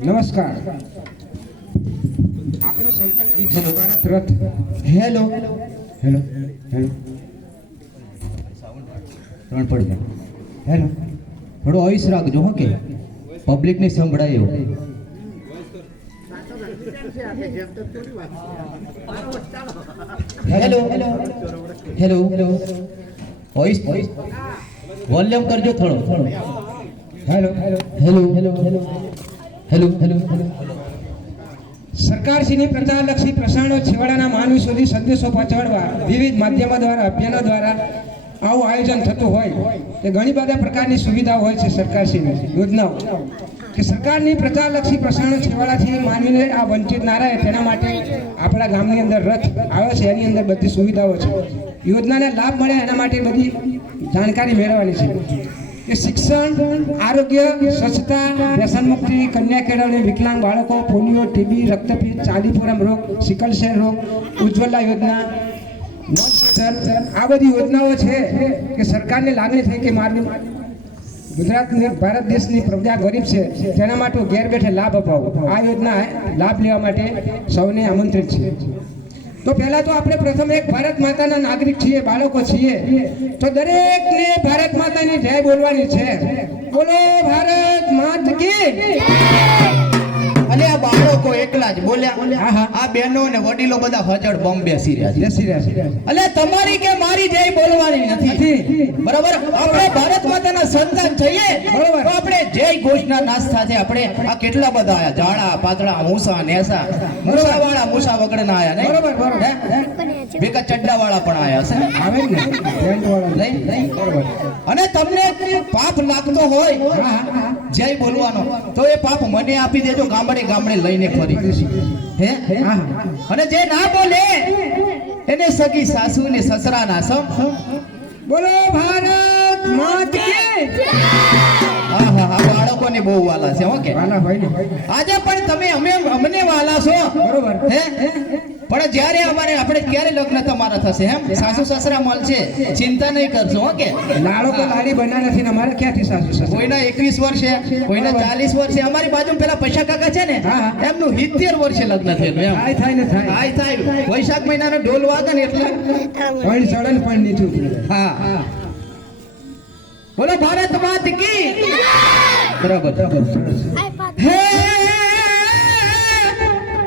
નમસ્કાર. આપણો સંકલ્પ વિકસિત ભારત રથ હેલો. હેલો. હેલો. ત્રણ પડી હેલો. થોડો ઓઈસ રાખજો હો કે. પબ્લિકને સંભળાય એવું. Hello. Hello. Hello. Hello voice volume કરજો થોડો. Hello hello hello hello hello hello hello સરકારશ્રીની પ્રચારલક્ષી પ્રસારણો છેવાડાના માનવી સુધી સંદેશો પહોંચાડવા વિવિધ માધ્યમો દ્વારા, અભિયાનો દ્વારા આવું આયોજન થતું હોય તે ઘણી બધા પ્રકારની સુવિધાઓ હોય છે સરકારશ્રીની. યોજનાઓ. કે સરકારની પ્રચારલક્ષી પ્રસારણો છેવાડાથી માનવીને આ વંચિત ના રહે તેના માટે આપણા ગામની અંદર રથ આવે છે. એની અંદર બધી સુવિધાઓ છે. યોજનાને લાભ મળે એના માટે બધી જાણકારી મેળવવાની છે કે શિક્ષણ, આરોગ્ય, સ્વચ્છતા, વ્યસન કન્યા કેળવણી, વિકલાંગ બાળકો, પોલિયો, ટીબી રક્તપીત ચાંદીપુરમ રોગ સિકલ સેલ રોગ, ઉજ્જવલા યોજના આ બધી યોજનાઓ છે કે સરકારને લાગણી થઈ કે મારી ગુજરાતની ભારત દેશની પ્રજા ગરીબ છે, તેના માટે ઘેર બેઠે લાભ અપાવો. આ યોજના લાભ લેવા માટે સૌને આમંત્રિત છે. તો પહેલા તો આપણે પ્રથમ એક ભારત માતાના નાગરિક છીએ બાળકો છીએ. તો દરેકને ભારત માતાની જય બોલવાની છે. બોલો ભારત માત કી અને બાળકો એકલા જ બોલ્યા. આ બહેનો ને વડીલો બધા હજળ બોમ્બે સિર્યા છે. એટલે તમારી કે મારી જય બોલવાની નથી. બરાબર? આપણે ભારતમાં તેના સંતાન છીએ. બરાબર. આપણે જય ઘોષના નાસ્તા છે. આપણે આ કેટલા બધા આયા? જાડા પાતળા મૂસા નેસા. મૂસા વાળા મૂસા વગરના આયા નહીં? બરાબર બરોબર. ભેગા ચડ્ડા વાળા પણ આયા છે. આવે ને? બેન્ટ નહીં નહીં? અને તમને પાપ લાગતો હોય. જય બોલવાનો તો એ પાપ મને આપી દેજો ગામડે ગામડે. લઈને ફરી હા. અને જે ના બોલે એને સગી સાસુ ને સસરા ના સમ. બોલો ભારત માત કે હા હા હા બાળકોને બહુ વાલા છે ઓકે વાલા ભાઈ આજે પણ તમે અમે અમને વાલા છો. બરોબર. હે? પણ જ્યારે અમારે આપણે ક્યારે લગ્ન તમારા થશે એમ? સાસુ સસરા મળશે ચિંતા નહીં કરશો ઓકે? લાડો તો લાડી બન્યા નથી ને અમારે ક્યાંથી સાસુ સસરા? કોઈના એકવીસ વર્ષે કોઈના ચાલીસ વર્ષે અમારી બાજુ પેલા પૈસા કાકા છે ને. એમનું સિત્તેર વર્ષે લગ્ન થયેલું એમ? આય થાય ને થાય. આય થાય. વૈશાખ મહિનાનો ઢોલ વાગે ને એટલે. પણ સડન પણ નીચું હા. બોલો ભારત માત કી. બરાબર. હે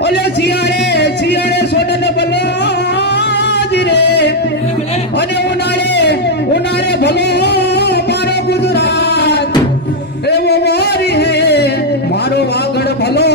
ઓલે શિયાળે શિયાળે સોડન ભલો રે. અને ઉનાળે ઉનાળે ભલો મારો ગુજરાત. એવો વારી હે, મારો વાગડ ભલો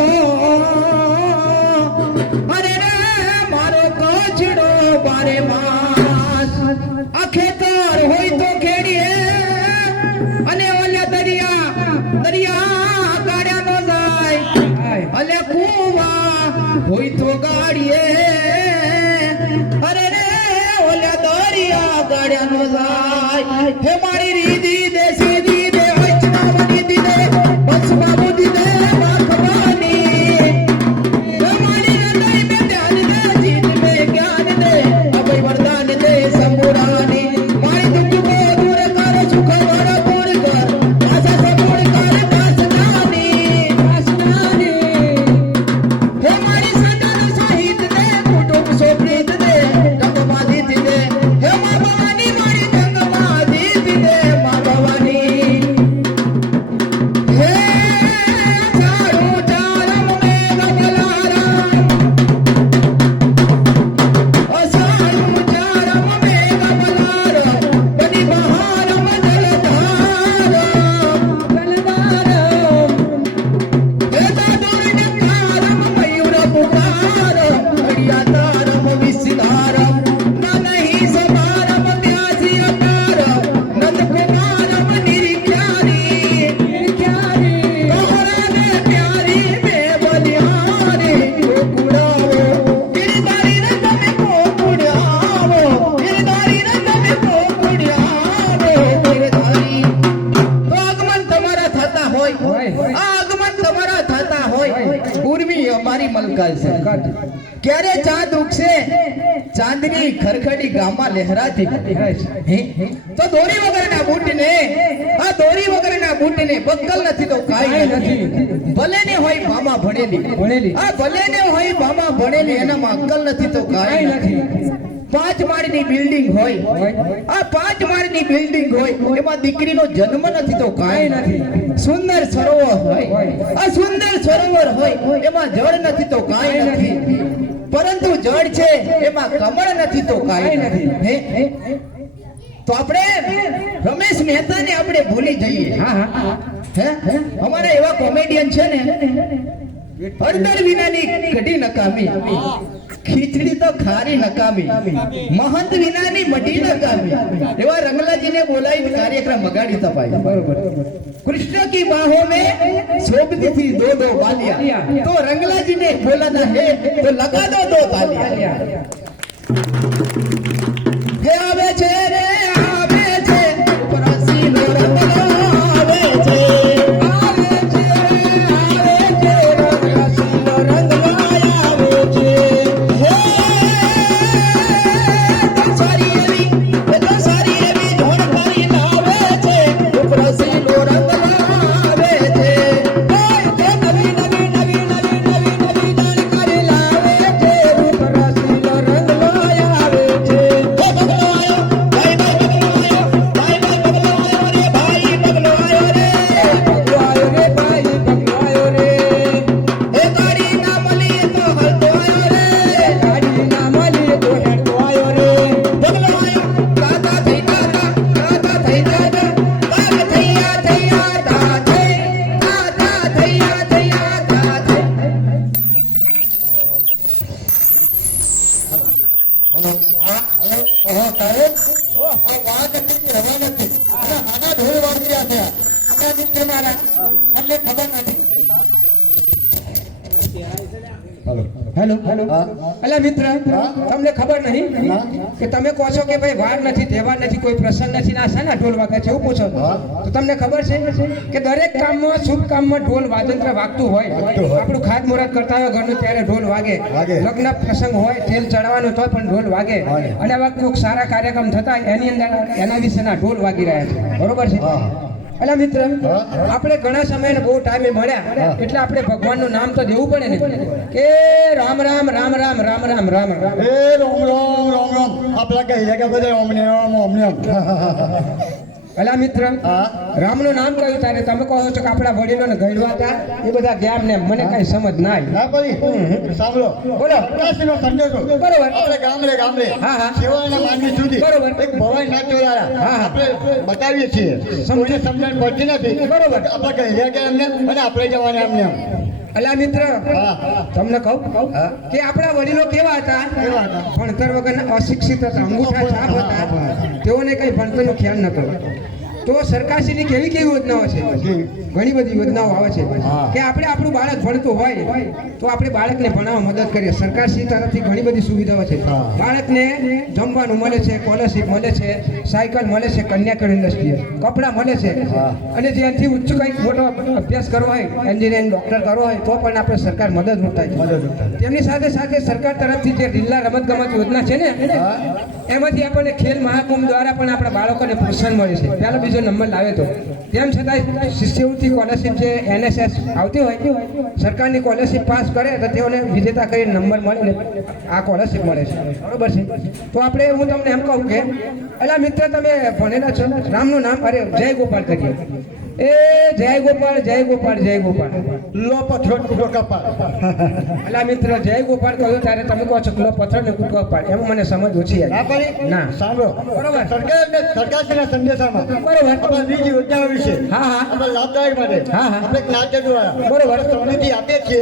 અમારી મલકા છે. ક્યારે ચાંદ ઉગશે? ચાંદની ખરખડી ગામમાં લહેરાતી તો દોરી વગરના બૂટને આ દોરી વગરના બૂટને બક્કલ નથી તો કાંઈ નથી. ભલે ને હોય ભામા ભણેલી. ભણેલી. આ ભલે ને હોય ભામા ભણેલી એનામાં અક્કલ નથી તો કાંઈ નથી. પાંચ માળની બિલ્ડિંગ હોય. આ પાંચ માળની બિલ્ડિંગ હોય, એમાં દીકરીનો જન્મ નથી તો કાંઈ નથી સુંદર સરોવર હોય. આ સુંદર સરોવર હોય, એમાં જળ નથી તો કાંઈ નથી પરંતુ જળ છે, એમાં કમળ નથી તો કાંઈ નથી. હે? તો આપણે રમેશ મહેતાને આપણે ભૂલી જઈએ હા હા હે અમારા એવા કોમેડિયન છે ને, હળદર વિનાની કઢી નકામી ખીચડી તો ખારી નકામી. મહંત વિનાની મઢી નકામી. એવા રંગલાજીને બોલાવી કાર્યક્રમ બગાડી તપાય બરોબર. કૃષ્ણ કી બાહો મે શોભતી થી દો દો બાલિયા. તો રંગલાજીને બોલાના હે તો લગા દો દો તાલિયા હે આવે છે તહેવાર નથી કોઈ પ્રસંગ નથી ના શાના ઢોલ વાગે છે એવું પૂછો તો. તમને ખબર છે કે દરેક કામમાં શુભ કામમાં ઢોલ વાજંત્ર વાગતું હોય. આપણું ખાત મુહૂર્ત કરતા હોય ઘરનું ત્યારે ઢોલ વાગે. લગ્ન પ્રસંગ હોય તેલ ચડવાનો તો પણ ઢોલ વાગે. અને આવા કોઈક સારા કાર્યક્રમ થતા એની અંદર એના વિશેના ઢોલ વાગી રહ્યા છે. બરોબર છે? અલા મિત્ર આપણે ઘણા સમયને બહુ ટાઈમે મળ્યા. એટલે આપણે ભગવાનનું નામ તો દેવું પડે ને. કે રામ રામ રામ રામ રામ રામ રામ રામ. એ રામ રોમ રોમ રોમ. આપલા કહીએ કે બધા ઓમને ઓમ ઓમ ને ઓમ. અલા મિત્ર હા. રામનું નામ કહ્યું તારે તમે કહો છો કે આપણા વડીલોને ગયડવા હતા એ બધા ગયા ને મને કઈ સમજ ના આવી ના પડી સાંભળો બોલો. પ્રકાશનો સંદેશો બરોબર. આપણે ગામડે ગામડે હા, હા. સેવાના માનવી સુધી બરોબર. એક ભવાઈ નાટ્યો દ્વારા હા, હા. આપણે બતાવીએ છીએ સમજે સમજણ પડતી નથી બરોબર. આપણે કહીએ કે એમને અને આપણે જવાના એમને એમ. અલા મિત્ર તમને કહું હા. કે આપણા વડીલો કેવા હતા કેવા હતા? ભણતર વગરના અશિક્ષિત હતા અંગૂઠા છાપ હતા તેઓને કઈ ભણતરનો ખ્યાલ નતો તો સરકારશ્રીની કેવી કેવી યોજનાઓ છે? ઘણી બધી યોજનાઓ આવે છે. કે આપણે આપણું બાળક ભણતું હોય તો આપણે બાળકને ભણાવવા મદદ કરીએ. સરકારશ્રી તરફથી ઘણી બધી સુવિધાઓ છે. બાળકને જમવાનું મળે છે સ્કોલરશીપ મળે છે સાયકલ મળે છે કન્યા કેળવણી દ્રષ્ટિએ કપડાં મળે છે. અને જ્યાંથી ઉચ્ચ કંઈક મોટો અભ્યાસ કરવો હોય એન્જિનિયરિંગ ડૉક્ટર કરવો હોય તો પણ આપણે સરકાર મદદરૂપ થાય છે. તેમની સાથે સાથે સરકાર તરફથી જે જિલ્લા રમત ગમત યોજના છે ને એમાંથી આપણને ખેલ મહાકુંભ દ્વારા પણ આપણા બાળકોને પ્રોત્સાહન મળે છે. પહેલો બીજો નંબર લાવે તો. તેમ છતાં શિષ્યવૃત્તિ સ્કોલરશીપ જે એનએસએસ આવતી હોય, સરકારની સ્કોલરશીપ પાસ કરે તો તેઓને વિજેતા કરીને નંબર મળે આ સ્કોલરશીપ મળે છે. બરોબર છે? તો આપણે હું તમને એમ કહું કે એટલે મિત્ર, તમે ભણેલા છો. રામનું નામ, અરે, જય ગોપાલ કરીએ એ જય ગોપાલ જય ગોપાલ જય ગોપાલ લો પથરો કૂટો કપાળ અલા મિત્ર જય ગોપાલ કહ્યું ત્યારે તમે કહો છો લો પથ્થર ને કૂદ કપાળ એમ મને સમજ ઓછી આવી ના. સાંભળો બરોબર. સરકાર સરકારના સંદેશામાં બરોબર. આપણા બીજી યોજનાઓ વિશે હા, હા. આપણે લાભદાયક માટે હા, હા. આપણે નાટ્ય દ્વારા બરોબર. સમિતિ આપે છે.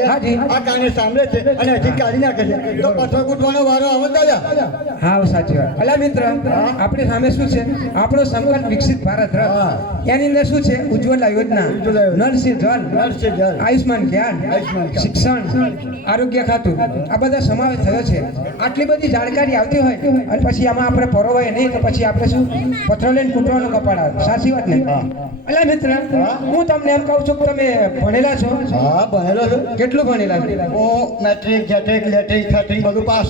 આ કારણે સાંભળે છે અને હજી કાઢી નાખે છે તો પથ્થર કૂટવાનો વારો આવે દાદા હા સાચી વાત અલા મિત્ર આપણી સામે શું છે આપણો સંકલ્પ વિકસિત ભારત. એની અંદર શું છે ઉજ્જવલા યોજના નરસિંહ જલ નળ જલ. આયુષ્માન જ્ઞાન શિક્ષણ આરોગ્ય ખાતું આ બધા સમાવેશ થયો છે. આટલી બધી જાણકારી આવતી હોય અને પછી આમાં આપણે પરોવાય નહીં તો પછી આપણે શું? પથરો લઈને કૂટવાનું કપાળ આવે. સાચી વાત ને? એટલે મિત્ર હું. તમને એમ કહું છું કે તમે ભણેલા છો. હા ભણેલો છું. કેટલું ભણેલા છો? હું મેટ્રિક જેટ્રિક લેટ્રિક ફેટ્રિક બધું પાસ.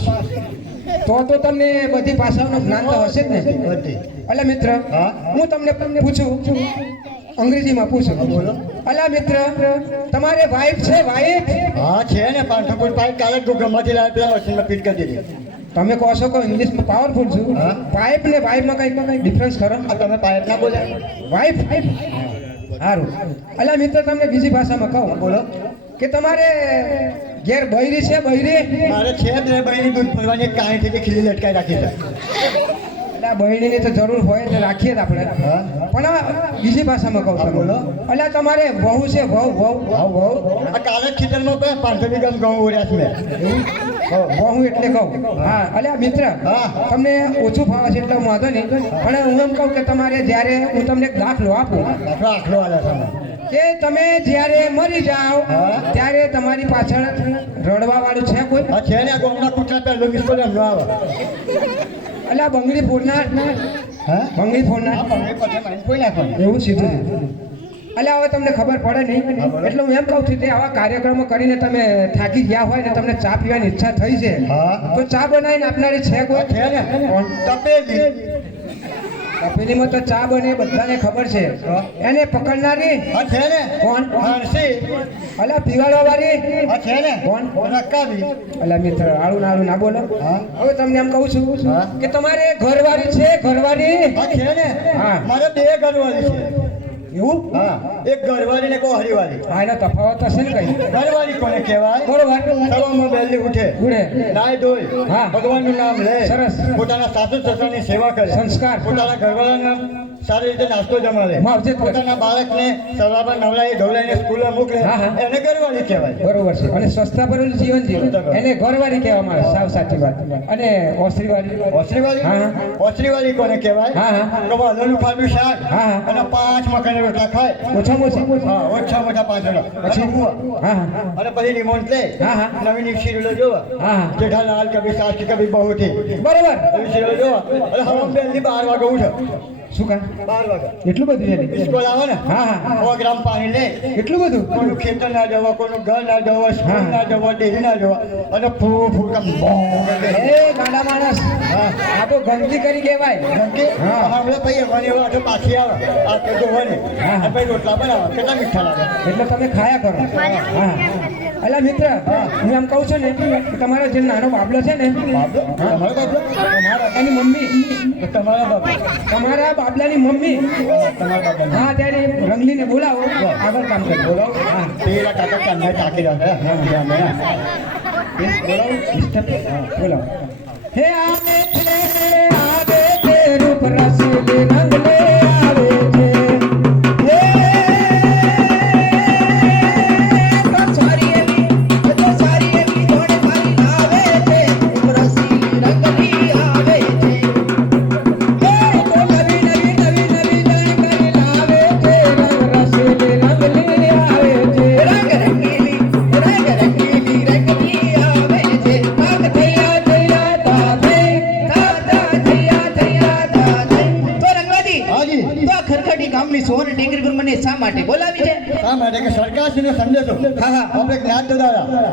તો તો તમને બધી ભાષાઓનું જ્ઞાન તો હશે જ ને? એટલે મિત્ર હું તમને પૂછું અંગ્રેજીમાં પૂછો. બોલો. અલા મિત્ર તમારે વાઈફ છે વાઈફ હા છે ને પણ ઠાકોર પાઇપ કાલે તું ગમતી લાવે પેલા મશીનમાં ફિટ કરી દીધી. તમે કહો છો કે ઇંગ્લિશમાં પાવરફુલ છું. પાઇપ ને વાઈફમાં કઈ કઈ ડિફરન્સ કરો આ તમે પાઇપ ના બોલે. વાઈફ સારું અલા મિત્ર તમને બીજી ભાષામાં કહું. બોલો. કે તમારે ઘેર બૈરી છે બૈરી? મારે છે જ બહેની દૂધ ભરવાની કાંઈ થી ખીલી લટકાઈ રાખી છે. એટલે બહેણીની તો જરૂર હોય તો રાખીએ જ આપણે. પણ બીજી ભાષામાં કહું બોલો. છું અલ્યા તમારે વહુ છે વહુ વહુ. વહુ વહુ. આ કાલે જ ખેતરમાં બે પાંચસો વીઘા ઘઉં ઉડ્યા છે વહુ એટલે કહું. હા એટલે મિત્ર હા. તમને ઓછું ફાવે છે એટલે વાંધો નહીં. પણ હું એમ કહું કે તમારે જ્યારે હું તમને દાખલો આપું છે કે તમે જ્યારે મરી જાઓ ત્યારે તમારી પાછળ રડવા વાળું છે કોઈ? છે ને આ કુટલા પહેલો મિસ આવે. અલ્યા બંગડી ફોડનાર હા? બંગડી ફોડનાર. એવું સીધું અલ્યા હવે તમને ખબર પડે નહીં. એટલે હું એમ કહું છું કે આવા કાર્યક્રમો કરીને તમે થાકી ગયા હોય ને તમને ચા પીવાની ઈચ્છા થઈ છે તો ચા બનાવીને આપનારી છે કોઈ છે ને તપેલી તપેલીમાં તો ચા બને બધાને ખબર છે. એને પકડનારી છે ને? કોણ? ફારસી અલા પીવાડવા વાળી છે ને? કોણ? રકાવી અલા મિત્ર આળું ના આળું ના બોલો. હા. હવે તમને એમ કહું છું કે તમારે ઘરવાળી છે ઘરવાળી? છે ને? હા. મારે બે ઘરવાળી છે. એવું હા. એક ઘરવાળી ને કો હરિવાળી હા એનો તફાવત હશે ને કઈ? ઘરવાળી કોને કહેવાય? બરોબર સવારમાં વહેલી ઉઠે. ઉડે. નાય ધોઈ. હા. ભગવાનનું નામ લે. સરસ. પોતાના સાસુ સસરાની સેવા કરે. સંસ્કાર. પોતાના ઘરવાળાના સારી રીતે નાસ્તો જમાડે. પોતાના બાળકને સવારમાં નવડાવી ધોવડાવીને સ્કૂલે મોકલે. એને ઘરવાળી કહેવાય. બરોબર છે. અને સ્વસ્થતા પર જીવન જીવે. એને ઘરવાળી કહેવામાં આવે. સાવ સાચી વાત. અને ઓસરીવાળી? ઓસરીવાળી? હા. ઓસરીવાળી કોને કહેવાય? હા, હા. તો વાલોનું ખાધું શાક હા. અને પાંચ મકાને રોટલા ખાય. ઓછામાં ઓછી. હા ઓછા મોટા પાંચ રોટલા પછી? હા હા. અને પછી રિમોટ લે. હા, હા. નવી ની સિરિયલો જોવા. હા. જેઠાલાલ કભી સાસ કભી બહુ થી બરોબર સિરિયલો જોવા. અને હવા પહેલી બહાર વાગે ઉઠે શું કા બાર વાગે. એટલું બધું એની? સ્કૂલ આવે ને? હા, હા. સો ગ્રામ પાણી લે. એટલું બધું? કોઈનું ખેતર ના જવા કોઈનું ઘર ના જવા સ્કૂલ ના જવા ડેરી ના જવા. અને ફૂ ફૂ કામ એ ગાડા માણસ. હા. આ તો ગંદકી કરી કહેવાય કેમ કે હા. હમણાં પછી મને એવું લાગે પાછી આવે. આ તો જો હોય ને પછી રોટલા બનાવે. કેટલા મીઠા લાગે? એટલે તમે ખાયા કરો. હા અલા મિત્ર હું એમ કહું છું ને કે તમારો જે નાનો બાબલો છે ને એની મમ્મી. તમારા તમારા બાબલાની મમ્મી. હા ત્યારે રંગલીને બોલાવો આગળ કામ કરી. બોલાવો. હા. કાકા હા હા એ બોલાવો બોલાવો. હે આવે આવે છે રૂપ રસીલી રંગલે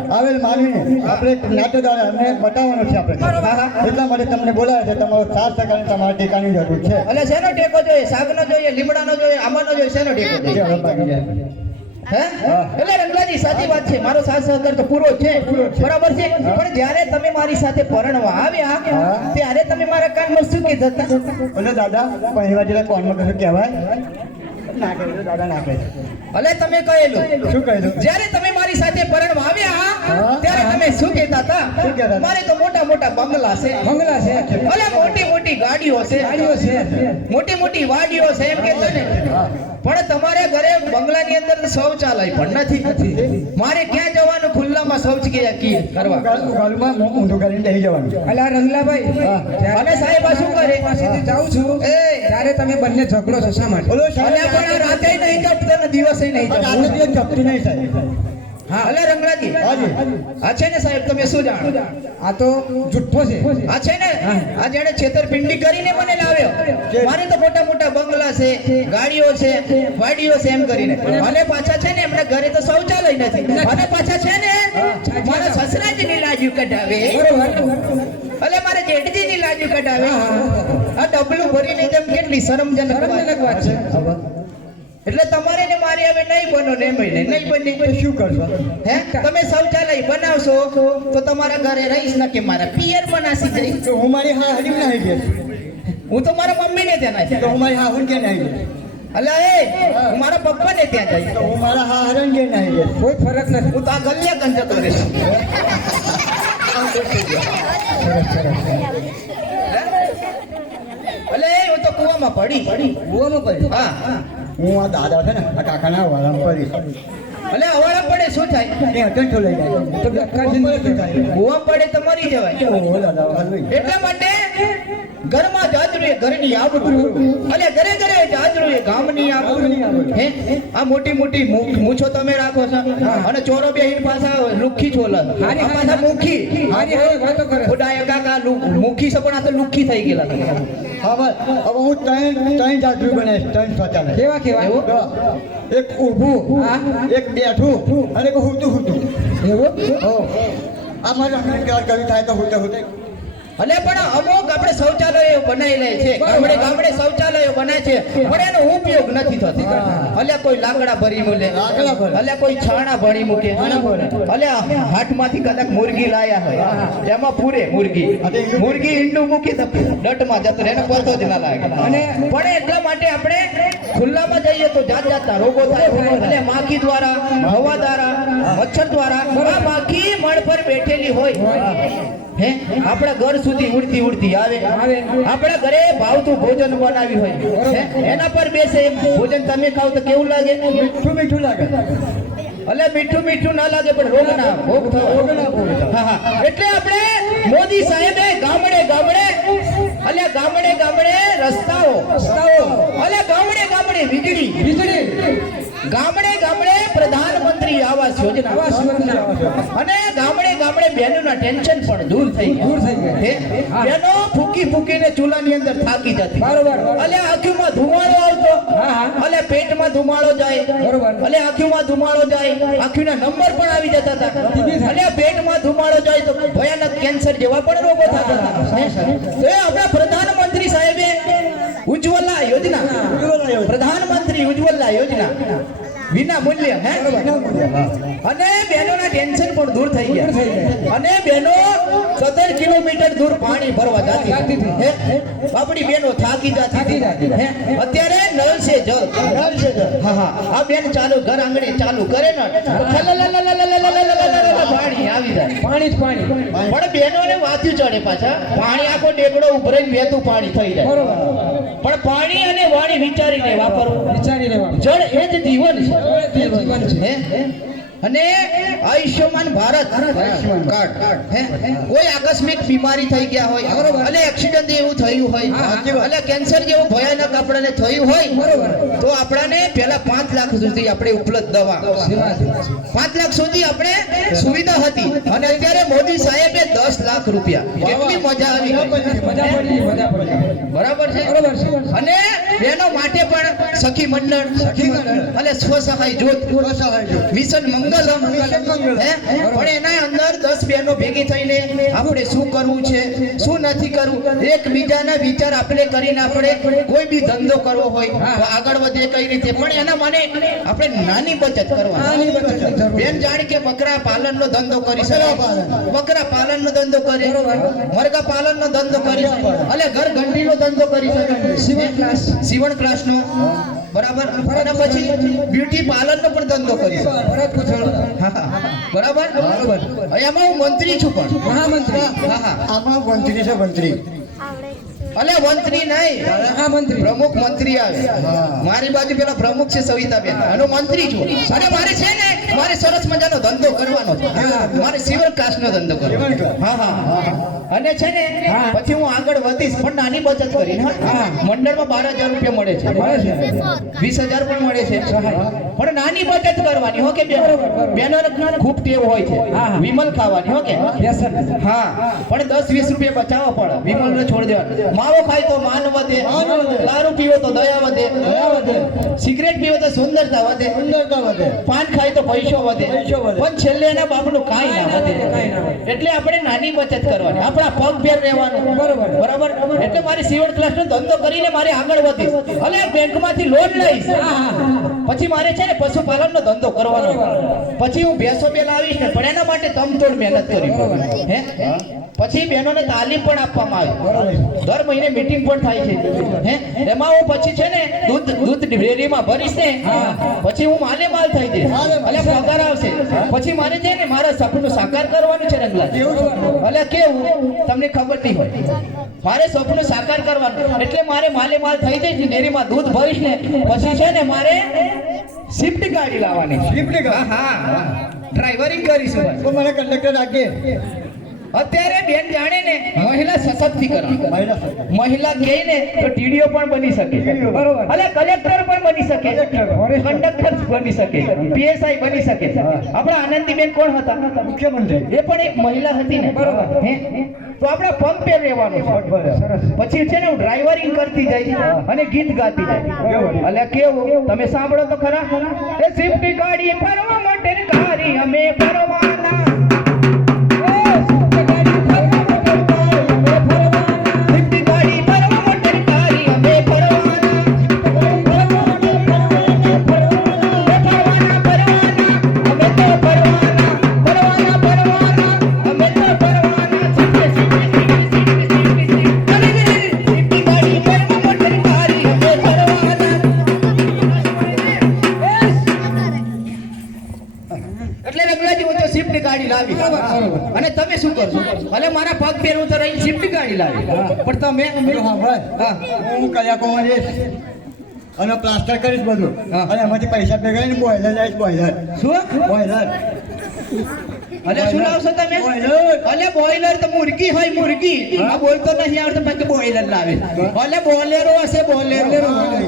આવેલ માનવીને આપણે જ્ઞાત દ્વારા અમને બતાવવાનો છે આપણે. એટલા માટે તમને બોલાવે છે તમારો સાત સહકાર તમારા ટેકાની જરૂર છે. એટલે શેનો ટેકો જોઈએ? શાકનો જોઈએ લીમડાનો જોઈએ આંબાનો જોઈએ શેનો ટેકો જોઈએ? હે. એટલે રંગલાજી સાચી વાત છે. મારો સાથ સહકાર તો પૂરો છે. બરાબર છે? પણ જ્યારે તમે મારી સાથે પરણવા આવ્યા ત્યારે તમે મારા કાનમાં શું કીધું હતા? દાદા પહેલી જેટલા કોનમાં કશું કહેવાય? દાદા ભલે તમે કહેલું. શું કહેલું? જ્યારે તમે મારી સાથે પરણવા આવ્યા. ત્યારે તમે શું કહેતા હતા? મારે તો મોટા મોટા બંગલા છે. બંગલા છે. ભલે મોટી મોટી ગાડીઓ છે. ગાડીઓ છે. મોટી મોટી વાડીઓ છે. એમ કહેતા ને? પણ તમારે ઘરે બંગલાની અંદર શૌચાલય પણ નથી. મારે ક્યાં જવાનું? ખુલ્લામાં શૌચ કે કી કરવા? ઘરમાં ઊંધું કરીને લઈ જવાનું. અલા રંગલાભાઈ અને સાહેબ આ શું કરે? પાસેથી જાઉં છું. એ ત્યારે તમે બંને ઝઘડો છો શા માટે? બોલો રાતે નહીં જપતો ને દિવસે નહીં જપતી નહીં સાહેબ હા અલે રંગલાજી આ છે ને સાહેબ તમે શું જાણો? આ તો જુઠ્ઠો છે. આ છે ને આ જેને છેતરપિંડી કરીને મને લાવ્યો. મારે તો મોટા મોટા બંગલા છે ગાડીઓ છે વાડીઓ છે એમ કરીને. અને પાછા છે ને એમના ઘરે તો શૌચાલય નથી. અને પાછા છે ને મારા સસરાજીની લાજુ કઢાવે. અલે મારે જેઠજીની લાજુ કઢાવે. આ ડબલું ભરીને જેમ કેટલી શરમજનક વાત છે. એટલે તમારે ને મારે હવે નહીં બનો ને એમ નહીં. બની તો શું કરશો? હે? તમે શૌચાલય બનાવશો તો તમારા ઘરે રહીશ ને કે મારા પિયર બનાસી જઈશ તો હું મારી હા હરીમ ના આવી હું તો મારા મમ્મીને ત્યાં તો હું મારી હા હું ક્યાં આવી અલા એ હું મારા પપ્પાને ત્યાં જઈશ તો હું મારા હા હરણ ક્યાં આવી ગઈ કોઈ ફરક નથી. હું તો આ ગલ્યા કંજ જતો રહીશ અલે હું તો કૂવામાં પડી. પડી કૂવામાં પડી? હા હું. આ દાદા છે ને આ કાકાના વાળા પડી. અલે અવાળા પડે શું થાય? એ અટંઠો લઈ જાય. તો બેકાર જિંદગી થાય. કૂવા પડે તો મરી જવાય. એટલા માટે ઘરમાં જાજરું એ ઘરની આબરૂ અને ઘરે ઘરે જાજરું એ ગામની આબરૂ હે? આ મોટી મોટી મૂછો તમે રાખો છો. અને ચોરો બે હિન પાછા લુખી છોલ પાછા મુખી હારી હારી વાતો કરે. ખોડાયા કાકા મુખી છે પણ આ તો લુખી થઈ ગયેલા હવે હવે હું ત્રણ ત્રણ જાજરું બનાવીશ ત્રણ શૌચાલય કેવા કેવા? એક ઊભું એક બેઠું અને એક હુતું હુતું. એવું? આ મારે કવિ થાય તો હુતે હુતે. અને પણ અમુક આપણે શૌચાલયો બનાવી લે છે. ગામડે ગામડે શૌચાલયો બને છે પણ એનો ઉપયોગ નથી થતો. અલ્યા કોઈ લાકડા ભરી મૂકે અલ્યા કોઈ છાણા ભરી મૂકે અલ્યા હાથમાંથી કદાચ મુરગી લાયા હોય એમાં પૂરે મુરગી. મુરગી. ઈંડું મૂકી દટમાં જતો એને પતો જ ના લાગે. અને પણ એટલા માટે આપણે ખુલ્લામાં જઈએ તો જાત જાતના રોગો થાય અને માખી દ્વારા હવા દ્વારા મચ્છર દ્વારા આ માખી મળ પર બેઠેલી હોય. હે? આપણા ઘર સુધી ઉડતી ઉડતી આવે. આપણા ઘરે ભાવતું ભોજન બનાવી હોય. એના પર બેસે એમ. ભોજન તમે ખાવ તો કેવું લાગે? મીઠું મીઠું લાગે. અલે મીઠું મીઠું ના લાગે પણ રોગ ના ભોગ થવા. હા હા. એટલે આપણે મોદી સાહેબે ગામડે ગામડે અલે ગામડે ગામડે રસ્તાઓ રસ્તાઓ. અલે ગામડે ગામડે વીજળી. વીજળી. ગામડે ગામડે પ્રધાનમંત્રી આવાસ યોજના આવાસ યોજના. અને ગામડે ગામડે બહેનોના ટેન્શન પણ દૂર થઈ દૂર થઈ ગયા. બહેનો ફૂકી ફૂકીને ચૂલાની અંદર થાકી જતી બરોબર. અલે આંખમાં ધુમાડો આવતો. અલે પેટમાં ધુમાડો જાય બરોબર. અલે આંખમાં ધુમાડો જાય આંખના નંબર પણ આવી જતા હતા અલે પેટમાં ધુમાડો જાય તો ભયાનક કેન્સર જેવા પણ રોગો થતા હતા તો એ આપણા પ્રધાનમંત્રી સાહેબે ઉજ્જવલા યોજના. પ્રધાનમંત્રી ઉજ્જવલા યોજના વિના મૂલ્ય હે? અને બહેનોના ટેન્શન પણ દૂર થઈ ગયા. અને બહેનો સત્તર કિલોમીટર દૂર પાણી ભરવા જતી હે? આપણી બહેનો થાકી જતી જતી. હે? અત્યારે નળ છે જલ નળ છે જલ. હા હા. આ બેન ચાલુ ઘર આંગણે ચાલુ કરે ને. આવી જાય. પાણી જ પાણી. પણ. બહેનોને વાંચ્યું ચડે પાછા. પાણી આખો ડેગડો ઉભરાઈને વેતું પાણી થઈ જાય. બરોબર. પણ પાણી અને વાણી વિચારીને વાપરવું. વિચારીને જળ એ જ જીવન છે. જીવન છે. અને આયુષ્યમાન ભારત કાર્ડ. કોઈ આકસ્મિક બીમારી થઈ ગયા હોય અને એક્સિડન્ટ એવું થયું હોય અને કેન્સર જેવું ભયાનક આપણને થયું હોય તો આપણને પહેલા પાંચ લાખ સુધી આપણે ઉપલબ્ધ દવા. પાંચ લાખ સુધી આપણે સુવિધા હતી. અને અત્યારે મોદી સાહેબે દસ લાખ રૂપિયા. કેટલી મજા આવી છે બરોબર છે. અને એનો માટે પણ સખી મંડળ સખી મંડળ. અને સ્વસહાય જૂથ અસહાય જો. Mission Mangalam mission Mangalam. હે? પણ એના અંદર દસ બહેનો ભેગી થઈને આપણે શું કરવું છે શું નથી કરવું? એકબીજાના વિચાર આપણે કરીને આપણે કોઈ બી ધંધો કરવો હોય તો આગળ વધે કઈ રીતે? પણ એના મને આપણે નાની બચત કરવાની. બેન જાણી કે બકરા પાલનનો ધંધો કરી શકે. બકરા પાલનનો. ધંધો કરે. મરઘા પાલનનો ધંધો કરી. શકે અલે ઘર ઘંટીનો ધંધો કરી શકે. સીવણ ક્લાસ. સીવણ ક્લાસનો. બરાબર? અને પછી બ્યુટી પાર્લરનો પણ ધંધો કરીશ ભરત પૂછડો. હા, હા. બરાબર? એમાં હું મંત્રી છું પણ. મહામંત્રી. હા હા આમાં મંત્રી છે મંત્રી. અલે મંત્રી નહીં. મહામંત્રી. પ્રમુખ મંત્રી આવે. મારી બાજુ પેલા પ્રમુખ છે સવિતાબેન. અને મંત્રી છું. અને મારે છે ને? મારે સરસ મજાનો ધંધો કરવાનો છે. મારે સિવર કાસ્ટ નો ધંધો કરવાનો હા હા અને છે ને પછી હું આગળ વધીશ પણ નાની બચત કરીને મંડળમાં બાર હજાર રૂપિયા મળે છે. વીસ હજાર પણ મળે છે. પણ નાની બચત કરવાની હો કે બેન? ખૂબ ટેવ હોય છે. વિમલ ખાવાની હો કે? હા પણ દસ વીસ રૂપિયા બચાવવા પડે. વિમલ ને છોડી દેવા માવો ખાય તો માન વધે. દારૂ પીવો તો દયા વધે. સિગરેટ પીવો તો સુંદરતા વધે. સુંદરતા વધે. પાન ખાય તો વધે પૈસો વધે. પણ છેલ્લે એના બાપનું કાંઈ ના વધે. એટલે આપણે નાની બચત કરવાની. આપણા પગ ભેર રહેવાનું. બરોબર. બરોબર? એટલે મારી સીવણ ક્લાસ નો ધંધો કરીને મારે આગળ વધીશ અને બેંકમાંથી લોન લઈશ. પછી મારે છે ને પશુપાલન નો ધંધો કરવાનો. પછી હું ભેંસો બે લાવીશ ને પણ એના માટે તમતોડ મહેનત કરી હે? પછી બહેનોને તાલીમ પણ આપવામાં આવે. દર મહિને મીટિંગ પણ થાય છે. હે? એમાં હું પછી છે ને દૂધ દૂધ ડેરીમાં ભરીશ ને પછી હું માલે માલ થઈ જઈશ. પગાર આવશે. પછી મારે છે ને મારા સપનું સાકાર કરવાનું છે રંગલા એટલે કેવું તમને ખબર નહીં હોય. મારે સપનું સાકાર કરવાનું. એટલે મારે માલે માલ થઈ જાય છે ડેરીમાં દૂધ ભરીશ ને પછી છે ને મારે શિફ્ટ ગાડી લાવવાની શિફ્ટ હા ડ્રાઈવરિંગ કરીશું. તો મને કંડક્ટર રાખીએ અત્યારે બેન જાણે ને મહિલા સશક્તિકરણ. મહિલા. કહે ને તો ટીડીઓ પણ બની શકે. બરોબર. અલે કલેક્ટર પણ બની શકે. કંડક્ટર બની શકે. પીએસઆઈ બની શકે. આપણા આનંદીબેન કોણ હતા? મુખ્યમંત્રી. એ પણ એક મહિલા હતી ને. બરોબર. હે? તો આપણે પંપ પે રહેવાનું પછી છે ને હું ડ્રાઈવરિંગ કરતી જાય અને ગીત ગાતી જાય એટલે કેવું? તમે સાંભળો તો ખરા? એ સ્વિફ્ટ ગાડી ફરવા માટે ગાડી અમે ફરવાના હું તો સ્વિફ્ટ ગાડી લાવી. અને તમે શું કરશો? ભલે મારા પગ ફેરવું તો રહી સ્વિફ્ટ ગાડી લાવી. પણ તમે હા. હું. કયા જઈશ અને પ્લાસ્ટર કરીશ બધું. હા. અને એમાંથી પૈસા ભેગા ને બોઈલર જાય બોઈલર શું? બોઈલર અલે શું લાવશો તમે બોઈલર અલે બોઈલર તો મુરગી હોય મુરગી આ બોલતો નહીં આવડતો પછી બોઈલર લાવે અલે બોલેરો હશે બોલેરો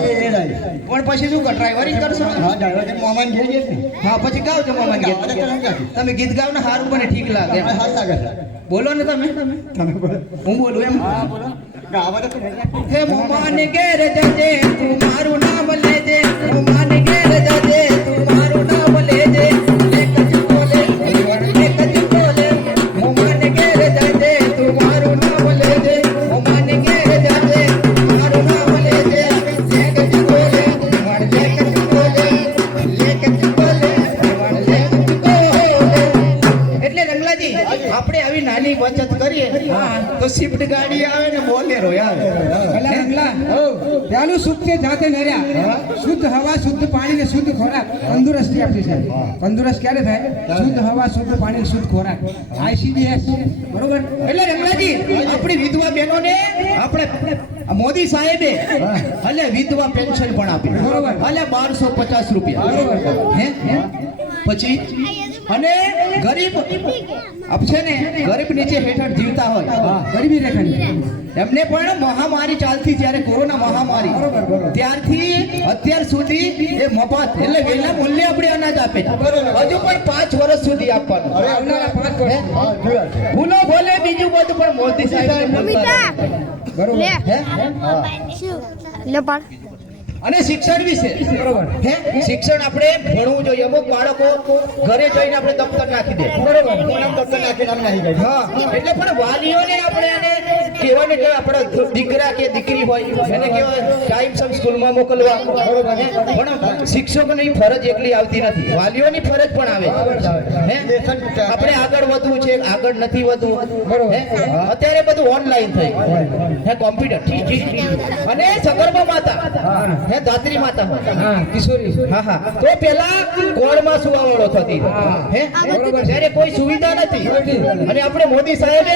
એ એ લાવીશ પણ પછી શું કર ડ્રાઈવરિંગ કરશો હા ડ્રાઈવર કે મોમાન ઘેર જઈશ ને હા પછી ગાવ છો મામા ગાવ તો કેમ ગાતી? તમે ગીત ગાવ ને સારું મને ઠીક લાગે મને સારું લાગે છે બોલો ને તમે તમે બોલો હું બોલું એમ હા બોલો ગાવા તો તમે હે મોમાન ઘેર જજે તું મારું નામ લેજે મોમાન ઘેર જજે તું મારું નામ લેજે તંદુરસ્ત ક્યારે થાય? શુદ્ધ હવા શુદ્ધ પાણી શુદ્ધ ખોરાક. આઈસીડીએસ બરોબર? એટલે રંગલાજી આપણી વિધવા બહેનોને આપણે મોદી સાહેબે એટલે વિધવા પેન્શન પણ આપી બરોબર. એટલે બારસો પચાસ રૂપિયા. બરોબર. હે? પછી? અને ગરીબ છે ને ગરીબ નીચે હેઠળ જીવતા હોય. ગરીબી રેખાની એમને પણ મહામારી ચાલતી જ્યારે કોરોના મહામારી. ત્યારથી અત્યાર સુધી એ મફત એટલે વેલા મૂલ્ય આપણે અનાજ આપે હજુ પણ પાંચ વર્ષ સુધી આપવાનું. ભૂલો ભોલે બીજું બધું પણ મોદી સાહેબ બરોબર. લે હે? લે અને શિક્ષણ વિશે. બરોબર. હે? શિક્ષણ આપણે ભણવું જોઈએ. અમુક બાળકો ઘરે જઈને આપણે દફતર નાખી દે. બરોબર. દફતર નાખી નાખી ગઈ હા. એટલે પણ વાલીઓને આપણે એને કહેવાને કે આપણા દીકરા કે દીકરી હોય એને કહેવાય ટાઈમસર સ્કૂલમાં મોકલવા? પણ શિક્ષકોની ફરજ એકલી આવતી નથી. વાલીઓની ફરજ પણ આવે હે? આપણે આગળ વધવું છે આગળ નથી વધવું. હે? અત્યારે બધું ઓનલાઈન થઈ હે કોમ્પ્યુટર. અને સગર્ભા માતા. હે દાત્રી માતા હોય. હા કિશોરી. હા હા. તો પેલા ગોળમાં સુવાવડો થતી હે. ત્યારે કોઈ સુવિધા નથી. અને આપણે મોદી સાહેબે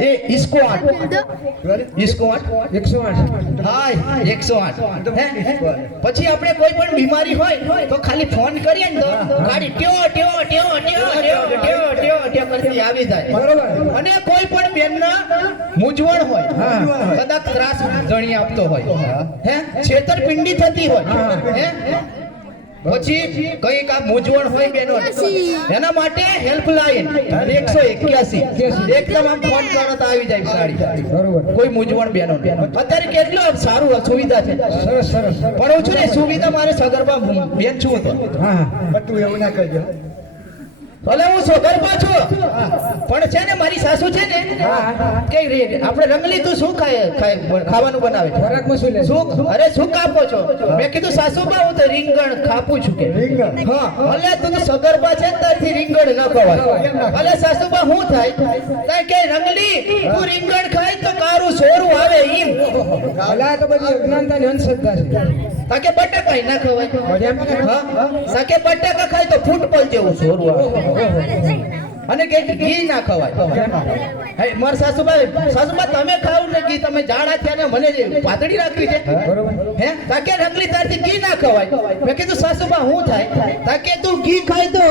એ ઇસ્કો આઠ આઠ એકસો આઠ. હાય એકસો આઠ. પછી આપણે કોઈ પણ બીમારી હોય તો ખાલી ફોન કરીએ ને તો ગાડી ટ્યો ટ્યો ટ્યો ટ્યો ટ્યો ટ્યો ટ્યો ટ્યો કરતી આવી જાય. બરોબર. અને કોઈ પણ બેનના મૂંઝવણ હોય કદાચ ત્રાસ જણી આપતો હોય. હે? છેતરપિંડી થતી હોય. હે? પછી કંઈક આ મૂંઝવણ હોય બેનો. એના માટે હેલ્પલાઇન એકસો એક્યાસી. એકદમ આમ ફોન કરો તો આવી જાય સાડી બરોબર. કોઈ મૂંઝવણ બેનો અત્યારે કેટલું સારું સુવિધા છે. સરસ સરસ. પણ હું છું ને સુવિધા મારે સગર્ભા બેન છું તો. હા પણ એવું ના કરજો. ભલે હું સગર્ભા છું પણ છે ને મારી સાસુ છે ને કે રે આપણે રંગલી તું શું ખાય ખાવાનું બનાવે? ખોરાકમાં શું લે? શું અરે શું કાપો છો? મેં કીધું સાસુ બા હું તો રીંગણ કાપું છું કે. રીંગણ? હા. ભલે તું તો સગર્ભા છે ને તારથી રીંગણ ન ખવાય. ભલે સાસુ બા શું થાય? તાય કે રંગલી? તું રીંગણ ખાય તો કારું સોરું આવે ઈ ભલા તો બધી અજ્ઞાનતાની અંધશ્રદ્ધા છે. તાકે બટાકા ના ખવાય. સાકે બટાકા ખાય તો ફૂટબોલ જેવું આવે અને કે ઘી ના ખવાય. માર સાસુભાઈ સાસુમાં તમે ખાવ ને ઘી તમે જાડા થયા ને મને પાતળી રાખવી છે. હે તાકે રંગલી તારથી ઘી ના ખવાય. મેં કીધું સાસુબા હું થાય? તાકે તું ઘી ખાય તો